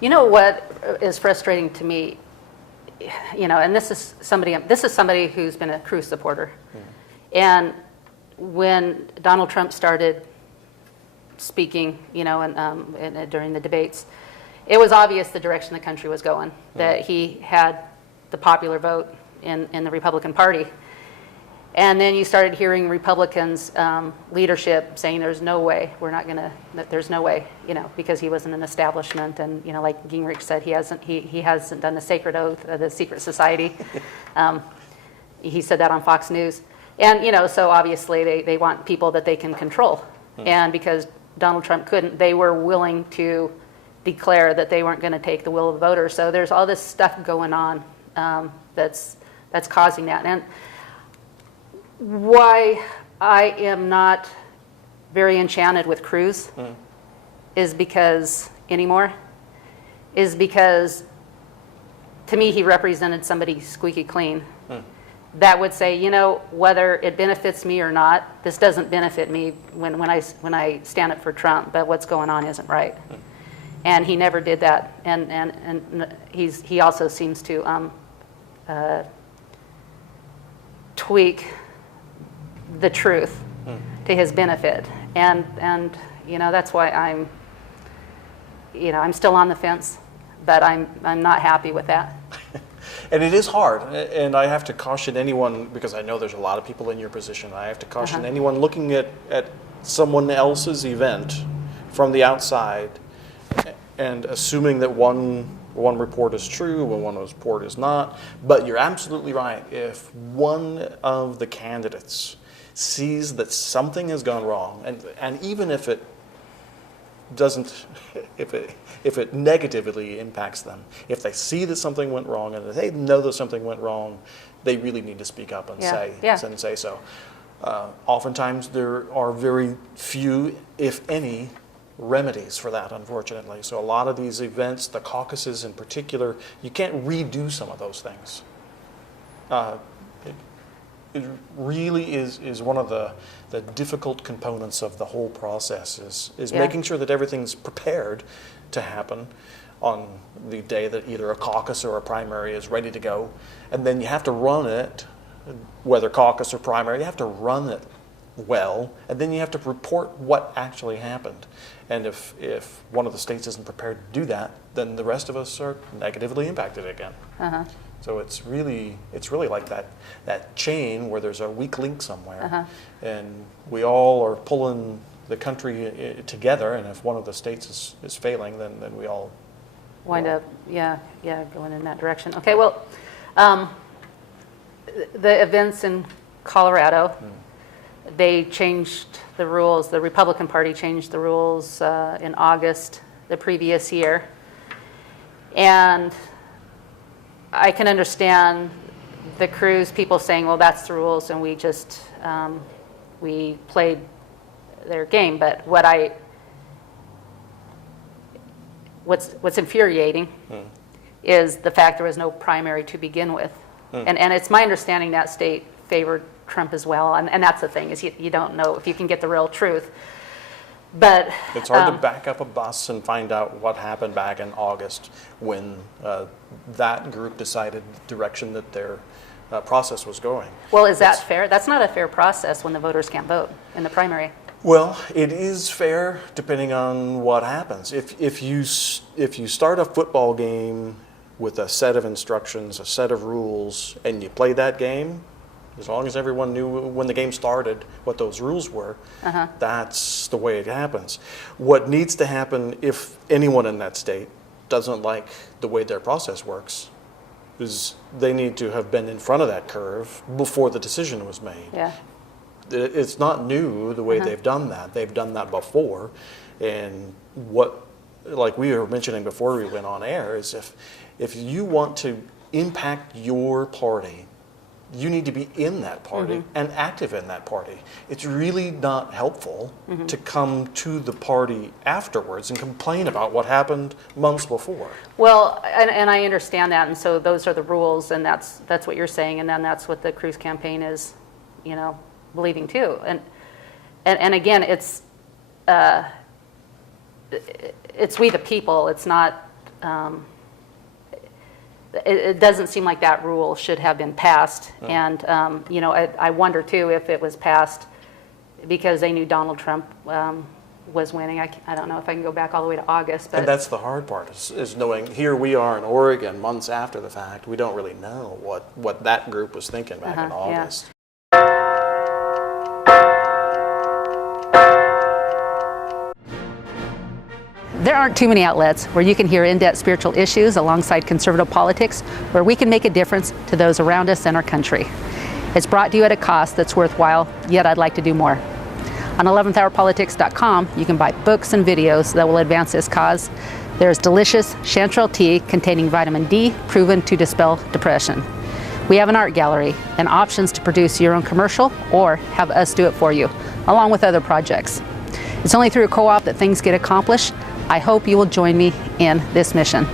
You know what is frustrating to me, and this is somebody who's been a Cruz supporter. And when Donald Trump started speaking, during the debates, it was obvious the direction the country was going, that he had the popular vote in the Republican Party. And then you started hearing Republicans' leadership saying there's no way, there's no way, because he wasn't an establishment. And, like Gingrich said, he hasn't done the sacred oath of the secret society. He said that on Fox News. And, so obviously they want people that they can control. And because Donald Trump couldn't, they were willing to declare that they weren't going to take the will of the voters. So there's all this stuff going on that's causing that. And why I am not very enchanted with Cruz is because to me he represented somebody squeaky clean that would say, whether it benefits me or not, this doesn't benefit me when I stand up for Trump, but what's going on isn't right. And he never did that. And he also seems to tweak the truth to his benefit. And that's why I'm still on the fence, but I'm not happy with that. And it is hard, and I have to caution anyone, because I know there's a lot of people in your position, I have to caution anyone looking at someone else's event from the outside and assuming that one report is true and one report is not. But you're absolutely right. If one of the candidates sees that something has gone wrong, and even if it doesn't, if it negatively impacts them, if they see that something went wrong and they know that something went wrong, they really need to speak up and say so. Oftentimes there are very few, if any, remedies for that, unfortunately. So a lot of these events, the caucuses in particular, you can't redo some of those things. It really is one of the difficult components of the whole process is making sure that everything's prepared to happen on the day that either a caucus or a primary is ready to go. And then you have to run it, whether caucus or primary, you have to run it well, and then you have to report what actually happened. And if one of the states isn't prepared to do that, then the rest of us are negatively impacted again. So it's really like that chain where there's a weak link somewhere, and we all are pulling the country together. And if one of the states is failing, then we all wind up, going in that direction. Okay, well, the events in Colorado, they changed the rules. The Republican Party changed the rules in August the previous year, and I can understand the Cruz people saying, well, that's the rules, and we just, we played their game. But what's infuriating is the fact there was no primary to begin with. And it's my understanding that state favored Trump as well. And that's the thing, is you don't know if you can get the real truth. But it's hard to back up a bus and find out what happened back in August when that group decided the direction that their process was going. Well, is that fair? That's not a fair process when the voters can't vote in the primary. Well, it is fair depending on what happens. If you start a football game with a set of instructions, a set of rules, and you play that game, as long as everyone knew when the game started what those rules were, that's the way it happens. What needs to happen if anyone in that state doesn't like the way their process works is they need to have been in front of that curve before the decision was made. Yeah. It's not new the way they've done that. They've done that before. And what, like we were mentioning before we went on air, is if you want to impact your party, you need to be in that party and active in that party. It's really not helpful to come to the party afterwards and complain about what happened months before. Well, and I understand that, and so those are the rules, and that's what you're saying, and then that's what the Cruz campaign is, believing too. And again, it's we the people. It's not it doesn't seem like that rule should have been passed. And, you know, I wonder too if it was passed because they knew Donald Trump was winning. I don't know if I can go back all the way to August. But And that's the hard part, is knowing here we are in Oregon months after the fact. We don't really know what that group was thinking back in August. There aren't too many outlets where you can hear in-depth spiritual issues alongside conservative politics, where we can make a difference to those around us and our country. It's brought to you at a cost that's worthwhile, yet I'd like to do more. On 11thhourpolitics.com, you can buy books and videos that will advance this cause. There's delicious chanterelle tea containing vitamin D, proven to dispel depression. We have an art gallery and options to produce your own commercial or have us do it for you, along with other projects. It's only through a co-op that things get accomplished. I hope you will join me in this mission.